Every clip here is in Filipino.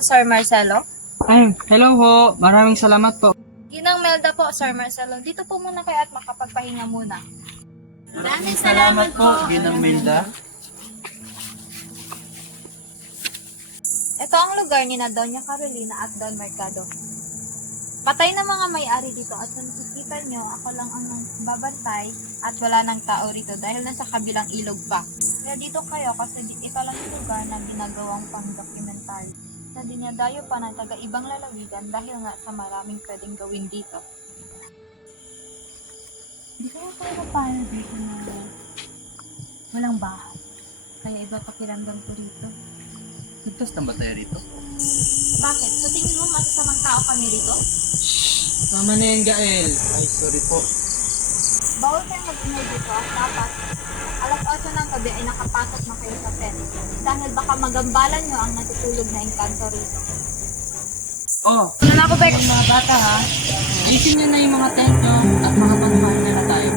Sir Marcelo? Ay, hello ho. Maraming salamat po. Ginang Melda po, Sir Marcelo. Dito po muna kayo at makapagpahinga muna. Maraming salamat po, Ginang Melda. Ito ang lugar ni na Doña Carolina at Don Mercado. Patay na mga may-ari dito at kung nakikita nyo, ako lang ang babantay at wala nang tao rito dahil nasa kabilang ilog pa. Kaya dito kayo kasi ito lang yung lugar na ginagawang pang-documentary. Na dinadayo pa ng taga-ibang lalawigan dahil nga sa maraming pwedeng gawin dito. Hindi kaya kaya paano dito na walang bahay. Kaya iba pakiramdam ko rito. Ligtas na ba tayo rito? Bakit? Sa tingin mo masasamang tao kami rito? Tama na yan, Gael. Ay, sorry po. Bawal kayong mag-ingay dito at dapat alas 8 ng gabi ay nakapasok na kayo sa tent dahil baka magambalan nyo ang natutulog na engkanto rito. Oh, Ano na ako, Bex? mga bata ha. Ayusin nyo na yung mga tent nyo at makapagpahinga na tayo.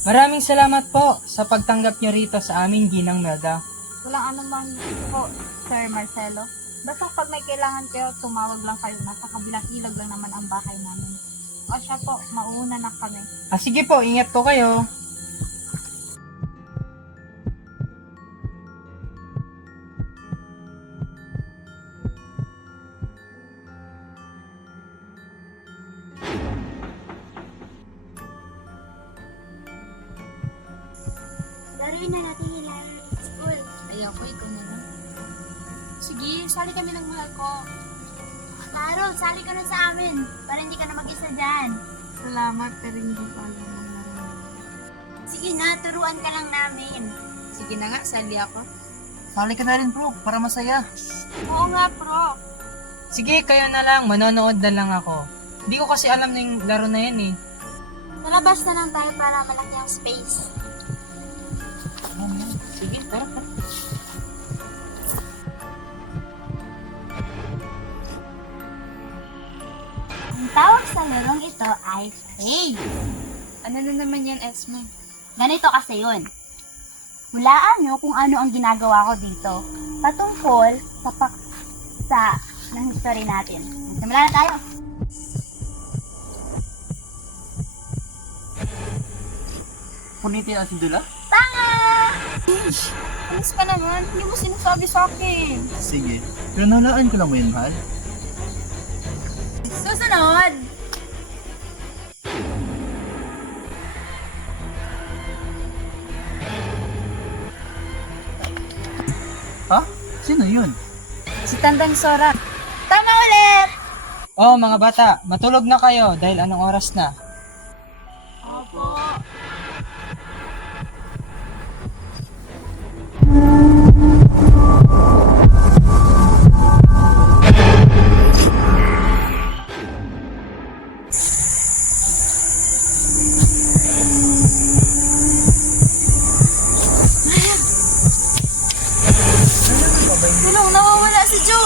Maraming salamat po sa pagtanggap nyo rito sa aming Ginang Melda. Walang anuman po, Sir Marcelo. Basta pag may kailangan kayo, tumawag lang kayo. Nasa kabilang ilog lang naman ang bahay namin. O siya po, mauuna na kami. Sige po, ingat po kayo. Laruin na natin yung laro sa school. Ayoko, ikaw na lang. Sige, sali kami ng mahal ko. Carol, sali ka na sa amin para hindi ka na mag-isa dyan. Salamat, pero hindi ko alam ang laro. Sige na, turuan ka lang namin. Sige na nga, sali ako. Sali ka na rin, bro, para masaya. Oo nga, pro. Sige, kayo na lang. Manonood na lang ako. Hindi ko kasi alam na yung laro na yan eh. Nalabas na lang tayo para malaki ang space. Sige, tara. Ang tawag sa larong ito ay fade. Ano na naman yan, Esme? Ganito kasi yun. Hulaan nyo kung ano ang ginagawa ko dito patungkol sa paksa ng history natin. Simula na tayo. Punitin ang sindula? Tanga! Alis ka naman, hindi mo sinasabi sa akin. Sige. Pero nahalaan ko lang mo yun, mahal. Susunod! Ha? Sino yun? Si Tandang Sora. Tama ulit! Oh, mga bata, matulog na kayo dahil anong oras na? Opo. Tulong, nawawala si Jo!